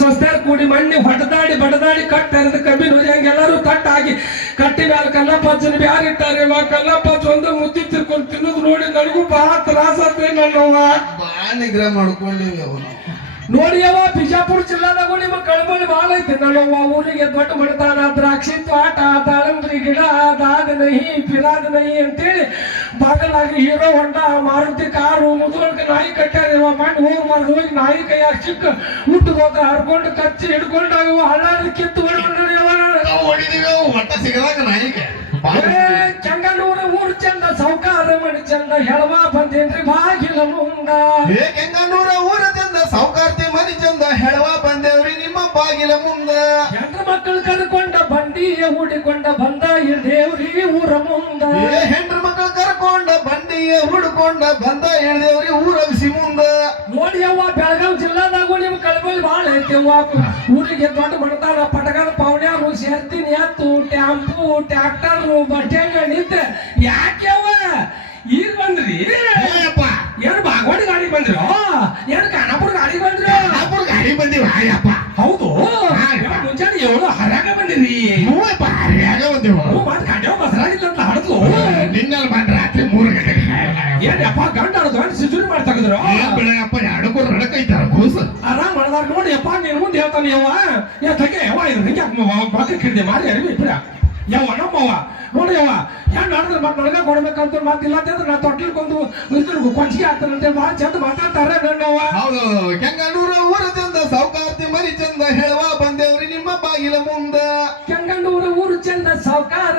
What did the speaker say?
ಸ್ವಸ್ಥರು ಕೂಡಿ ಮಣ್ಣಿ ಹೊಡೆದಾಡಿ ಬಡದಾಡಿ ಕಟ್ಟಾರದ ಕಬ್ಬಿ ನೋಡಿ ಹಂಗೆಲ್ಲರೂ ಕಟ್ಟಾಗಿ ಕಟ್ಟಿ ಮ್ಯಾಲ ಕಲ್ಲಪ್ಪಚ್ಚನ ಬ್ಯಾರ ಇಟ್ಟಾರೆ ಕಲ್ಲಪ್ಪಚ್ಚ ಒಂದು ಮುದ್ದಿ ತಿರ್ಕೊಂಡು ತಿನ್ನೋದು ನೋಡಿ ನನಗೂ ಬಹಳ ತ್ರಾಸ ಆಗ್ತದೆ ನನ್ನವ್ವ. ಬಾಳ ನಿಗ್ರಹ ಮಾಡ್ಕೊಂಡಿವಿ ಅವನು ನೋಡಿ ಅವ ಬಿಜಾಪುರ ಜಿಲ್ಲಾದಾಗ ನಿಮ್ಮ ಕಳಮಳಿ ಬಾಳ ಐತಿ ನನ್ನವ್ವ. ಊರಿಗೆ ದೊಡ್ಡ ಮಡತಾನ ದ್ರಾಕ್ಷಿ ತೋಟ ದಾಳಂಬ್ರಿ ಗಿಡ ದಾದ ನಹಿ ಪಿರಾದ ನಹಿ ಅಂತೇಳಿ ಬಾಗಲಾಗಿ ಹೀರೋ ಹೊಂಡ ಮಾರುತಿ ಕಾರು ಮುದುವರ್ಗ ನಾಯಿ ಕಟ್ಟಾರ ಮಾಡಿ ಹೋಗ್ಬಾರ್ದು ಹೋಗಿ ನಾಯಿ ಕೈಯಾಗ ಚಿಕ್ಕ ಹುಟ್ಟುಗೋತ ಹರ್ಕೊಂಡು ಕಚ್ಚಿ ಹಿಡ್ಕೊಂಡಾಗ ಹಳ್ಳಾದ ಕಿತ್ತು ಹೊಡಿದೀವಿ ಒಟ್ಟ ಸಿಗದಾಗ ನಾಯಿಗೆ ಚಂಗನೂರ ಊರು ಚಂದ ಸೌಕಾರ ಮಣಿ ಚಂದ ಹೆಳವಾ ಬಂದೇನ್ರಿ ಬಾಗಿಲ ಮುಂದ. ಕೆಂಗನೂರ ಊರ ಚಂದ ಸೌಕಾರ್ತಿ ಮನಿ ಚಂದ ಹೆಳವ ಬಂದೇವ್ರಿ ನಿಮ್ಮ ಬಾಗಿಲ ಮುಂದ. ಹೆಣ್ಣು ಮಕ್ಕಳು ಕರ್ಕೊಂಡ ಬಂಡಿಯ ಹೂಡಿಕೊಂಡ ಬಂದ ಇಳ್ದೇವ್ರಿ ಊರ ಮುಂದ. ಹೆಂಡ್ರ ಮಕ್ಕಳು ಕರ್ಕೊಂಡ ಬಂಡಿಯ ಹುಡ್ಕೊಂಡ ಬಂದ ಇಳ್ದೇವ್ರಿ ಊರಗಿಸಿ ಮುಂದ. ನೋಡಿ ಅವ್ವ ಬೆಳಗಾವಿ ಜಿಲ್ಲಾದಾಗೂ ನಿಮ್ ಕಳಬಳಿ ಬಾಳ ಐತೆವ್ವ. ಊರಿಗೆ ದೊಡ್ಡ ಬಡತಾನ ಪಟಕದ ಪೌಣ್ಯಾರು ಸೇರ್ತೀನಿ ಎತ್ತು ಟ್ಯಾಂಪು ಟ್ರ್ಯಾಕ್ಟರ್ ಬಸ್ ಸ್ಟ್ಯಾಂಡ್ ನಿಂತೆ ಯಾಕೆವ್ವ ಈಗ ಬಂದ್ರಿ ಏನು ಬಾಗವಾಡಿ ಗಾಡಿ ಬಂದ್ರು ಏನು ಖಾನಾಪುರ ಗಾಡಿ ಬಂದ್ರು ಗಾಡಿ ಬಂದಿವ ಅಯ್ಯಪ್ಪ. ಹೌದು ಮುಂಜಾನೆ ಎವಳು ಹರ್ಯಾಗ ಬಂದಿರಿ ಹರ್ಯಾಗ ಬಂದಿವ ಮತ್ತೆ ಗಂಟೆ ಬಸರಾಗಿಲ್ಲ ಅಂತ ಹಡದ್ಲು ನಿನ್ನಲ್ಲಿ ಬಂದ ರಾತ್ರಿ 3 ಗಂಟೆಗೆ ಏನಪ್ಪ ಗಂಡ ಗಂಡ ಸಿಜುರಿ ಮಾಡಿ ತೆಗೆದ್ರು ಬೆಳಗಪ್ಪ ಎರಡಕ್ಕೂ ರಡಕೈತಾರ ಕೂಸು ಆರಾಮ್ ಮಾಡಿದಾರ ನೋಡಿ ಅಪ್ಪ ನೀನ್ ಮುಂದೆ ಹೇಳ್ತಾನೆ ಯವ್ವ ಯಾಕೆ ಯವ್ವ ಇದು ಹಿಂಗೆ ಬಾಕಿ ಕಿಡ್ದೆ ಮಾರಿ ಅರಿವಿ ಇಬ್ಬರ ಯವ್ವ ನಮ್ಮವ್ವ ನೋಡಿ ಯವ್ವ ಹೆಣ್ಣು ಆಡಿದ್ರೆ ಮತ್ತೆ ನನಗೆ ಕೊಡ್ಬೇಕಂತ ಮಾತಿಲ್ಲ ಅಂತಂದ್ರೆ ನಾ ತೊಟ್ಟಿಲ್ಕೊಂದು ಕೊಂಚಿಗೆ ಆಗ್ತಾನಂತೆ ಭಾಳ ಚಂದ ಮಾತಾಡ್ತಾರೆ ನನ್ನವ್ವ. ಹೌದು ಕೆಂಗನೂರ ಊರ ಚಂದ ಸೌಕಾರ್ತಿ ಮರಿ ಚಂದ ಹೇಳುವ ಬಂದೇವ್ರಿ ನಿಮ್ಮ ಬಾಗಿಲ ಮುಂದ. ಕೆಂಗನೂರ ಊರು ಚಂದ ಸಾವುಕಾರ